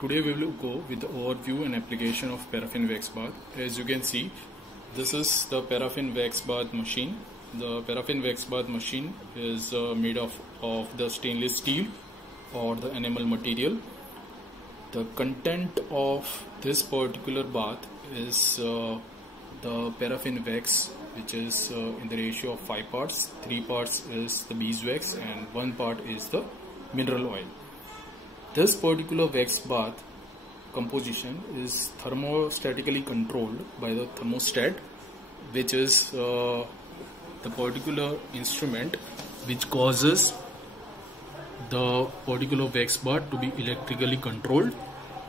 Today we will go with the overview and application of paraffin wax bath. As you can see, this is the paraffin wax bath machine. The paraffin wax bath machine is made of the stainless steel or the enamel material. The content of this particular bath is the paraffin wax, which is in the ratio of 5 parts. 3 parts is the beeswax and 1 part is the mineral oil. This particular wax bath composition is thermostatically controlled by the thermostat, which is the particular instrument which causes the particular wax bath to be electrically controlled,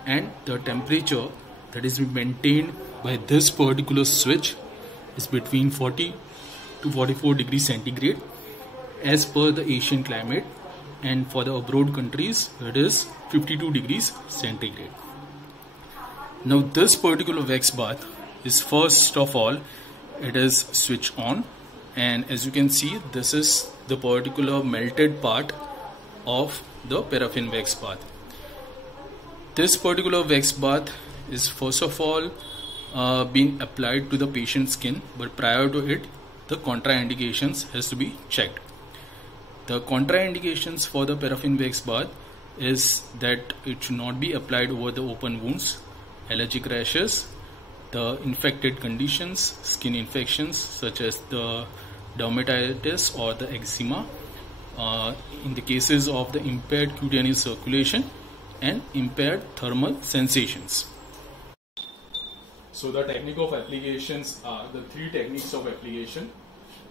and the temperature that is maintained by this particular switch is between 40 to 44 degrees centigrade as per the Asian climate, and for the abroad countries it is 52 degrees centigrade. Now this particular wax bath is, first of all, it is switched on, and as you can see, this is the particular melted part of the paraffin wax bath. This particular wax bath is first of all being applied to the patient's skin, but prior to it the contraindications has to be checked. The contraindications for the paraffin wax bath is that it should not be applied over the open wounds, allergic rashes, the infected conditions, skin infections such as the dermatitis or the eczema, in the cases of the impaired cutaneous circulation and impaired thermal sensations. So the technique of applications are the 3 techniques of application: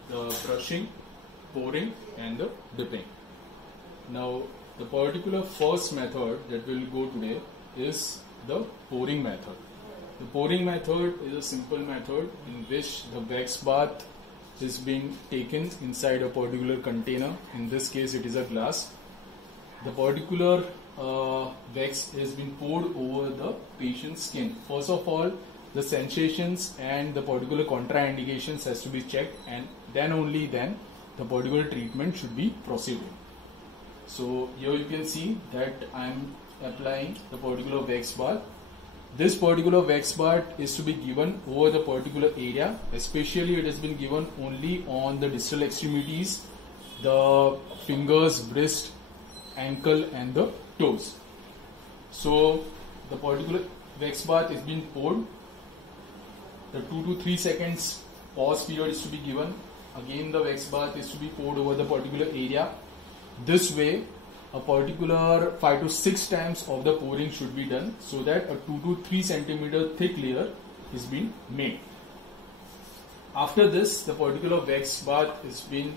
the brushing, pouring and the dipping. Now the particular first method that we will go today is the pouring method. The pouring method is a simple method in which the wax bath is being taken inside a particular container. In this case it is a glass. The particular wax has been poured over the patient's skin. First of all, the sensations and the particular contraindications has to be checked, and then only then the particular treatment should be proceeded. So here you can see that I am applying the particular wax bath. This particular wax bath is to be given over the particular area. Especially it has been given only on the distal extremities, the fingers, wrist, ankle and the toes. So the particular wax bath is being poured. The 2 to 3 seconds pause period is to be given. Again the wax bath is to be poured over the particular area. This way a particular 5 to 6 times of the pouring should be done, so that a 2 to 3 centimeter thick layer is being made. After this, the particular wax bath is being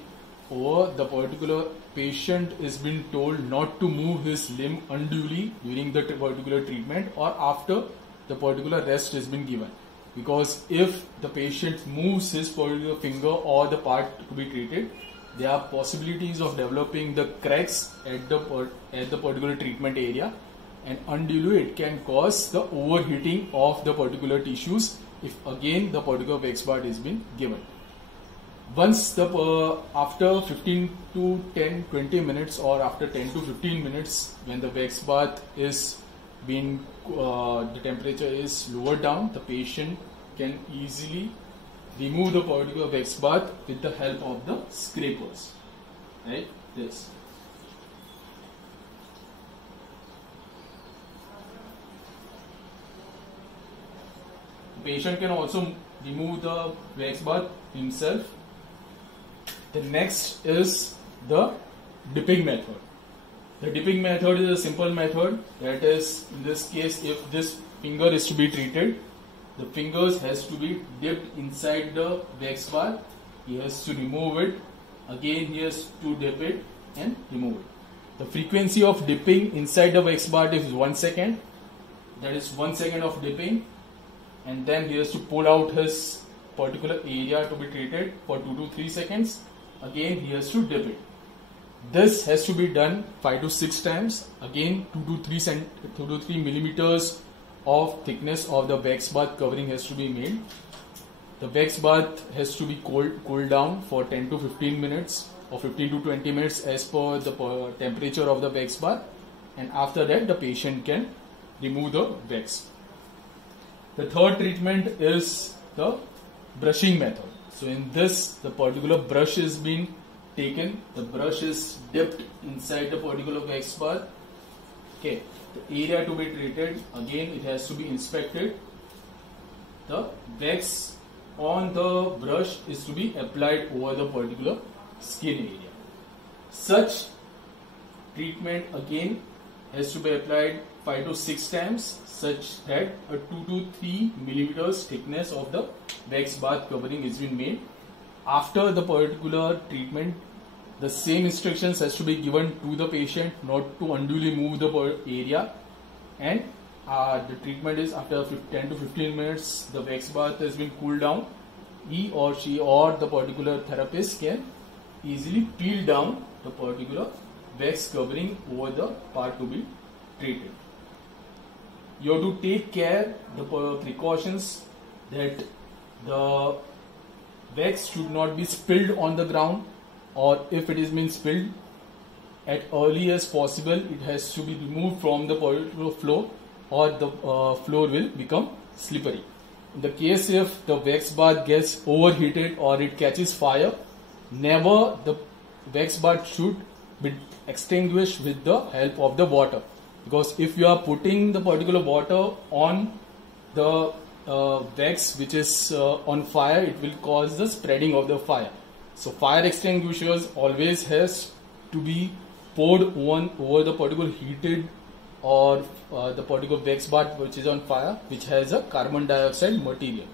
over. The particular patient is being told not to move his limb unduly during the particular treatment or after the particular rest has been given, because if the patient moves his particular finger or the part to be treated, there are possibilities of developing the cracks at the particular treatment area, and unduly it can cause the overheating of the particular tissues if again the particular wax bath is being given. Once the after 15 to 20 minutes or after 10 to 15 minutes, when the wax bath is being the temperature is lowered down, the patient can easily remove the particular wax bath with the help of the scrapers, like this. The patient can also remove the wax bath himself. The next is the dipping method. The dipping method is a simple method. That is, in this case, if this finger is to be treated, the fingers has to be dipped inside the wax bath. He has to remove it. Again he has to dip it and remove it. The frequency of dipping inside the wax bath is 1 second. That is 1 second of dipping, and then he has to pull out his particular area to be treated for 2 to 3 seconds. Again he has to dip it. This has to be done 5 to 6 times. Again 2 to 3 millimeters of thickness of the wax bath covering has to be made. The wax bath has to be cooled down for 10 to 15 minutes or 15 to 20 minutes as per the temperature of the wax bath, and after that the patient can remove the wax. The third treatment is the brushing method. So in this, the particular brush is being taken, the brush is dipped inside the particular wax bath. Okay, the area to be treated, again it has to be inspected. The wax on the brush is to be applied over the particular skin area. Such treatment again has to be applied 5 to 6 times, such that a 2 to 3 millimeters thickness of the wax bath covering is been made. After the particular treatment, the same instructions has to be given to the patient not to unduly move the area, and the treatment is after 10 to 15 minutes the wax bath has been cooled down. He or she or the particular therapist can easily peel down the particular wax covering over the part to be treated. You have to take care the precautions that the wax should not be spilled on the ground, or if it is been spilled, at early as possible it has to be removed from the particular floor, or the floor will become slippery. In the case if the wax bath gets overheated or it catches fire, never the wax bath should be extinguished with the help of the water, because if you are putting the particular water on the wax which is on fire, it will cause the spreading of the fire. So fire extinguishers always has to be poured over the particular heated or the particular wax bath which is on fire, which has a carbon dioxide material.